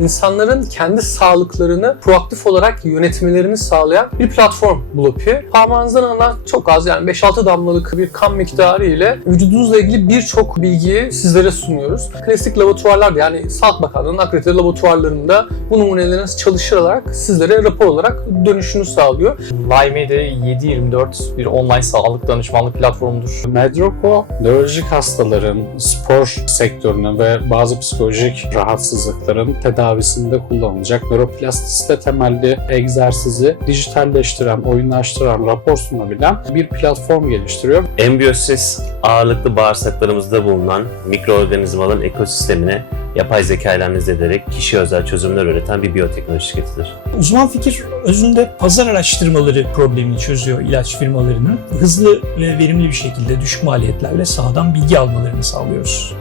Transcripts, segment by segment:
insanların kendi sağlıklarını proaktif olarak yönetmelerini sağlayan bir platform Blopi. Parmağınızdan alınan çok az yani 5-6 damlalık bir kan miktarı ile vücudunuzla ilgili birçok bilgiyi sizlere sunuyoruz. Klasik laboratuvarlarda yani Sağlık Bakanlığı'nın akredite laboratuvarlarında bu numuneleriniz çalışılarak sizlere rapor olarak dönüşünü sağlıyor. Lime'de 7-24 bir online sağlık danışmanlık platformudur. Medroco, nörolojik hastaların, spor sektörünün ve bazı psikolojik rahatsızlıkların tedavisinde kullanılacak nöroplastisite temelli egzersizi dijitalleştiren, oyunlaştıran, rapor sunabilen bir platform geliştiriyor. Embiyosiz ağırlıklı bağırsaklarımızda bulunan mikroorganizmaların ekosistemine yapay zeka ile analiz ederek kişi özel çözümler üreten bir biyoteknoloji şirketidir. Uzman fikir özünde pazar araştırmaları problemini çözüyor ilaç firmalarının. Hızlı ve verimli bir şekilde düşük maliyetlerle sahadan bilgi almalarını sağlıyoruz.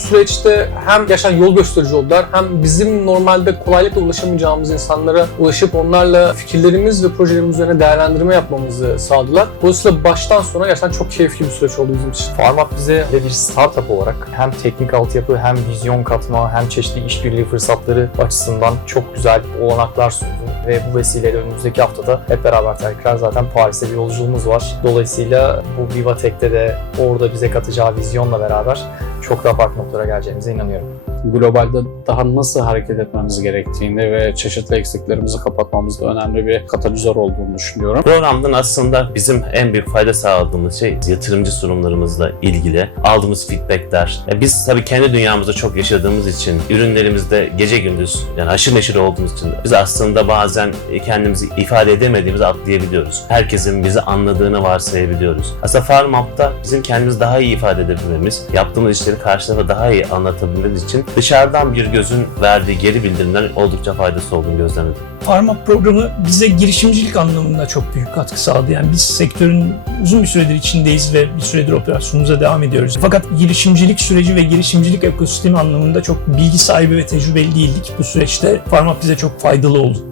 Süreçte hem gerçekten yol gösterici oldular hem bizim normalde kolaylıkla ulaşamayacağımız insanlara ulaşıp onlarla fikirlerimiz ve projelerimiz üzerine değerlendirme yapmamızı sağladılar. Dolayısıyla baştan sona gerçekten çok keyifli bir süreç oldu bizim için. Farmak bize bir startup olarak hem teknik altyapı hem vizyon katma hem çeşitli işbirliği fırsatları açısından çok güzel olanaklar sundu. Ve bu vesileyle önümüzdeki haftada hep beraber tekrar zaten Paris'te bir yolculuğumuz var. Dolayısıyla bu Vivatek'te de orada bize katacağı vizyonla beraber çok daha farklı noktalara geleceğimize inanıyorum. Globalde daha nasıl hareket etmemiz gerektiğini ve çeşitli eksiklerimizi kapatmamızda önemli bir katalizör olduğunu düşünüyorum. Programdan aslında bizim en büyük fayda sağladığımız şey yatırımcı sunumlarımızla ilgili aldığımız feedbackler. Ya biz tabii kendi dünyamızda çok yaşadığımız için, ürünlerimizde gece gündüz yani haşır neşir olduğumuz için biz aslında bazen kendimizi ifade edemediğimizi atlayabiliyoruz. Herkesin bizi anladığını varsayabiliyoruz. Aslında Farmap'ta bizim kendimizi daha iyi ifade edebilmemiz, yaptığımız işleri karşı tarafa daha iyi anlatabilmemiz için dışarıdan bir gözün verdiği geri bildirimler oldukça faydası olduğunu gözlemledim. Pharma programı bize girişimcilik anlamında çok büyük katkı sağladı. Yani biz sektörün uzun bir süredir içindeyiz ve bir süredir operasyonumuza devam ediyoruz. Fakat girişimcilik süreci ve girişimcilik ekosistemi anlamında çok bilgi sahibi ve tecrübeli değildik. Bu süreçte Pharma bize çok faydalı oldu.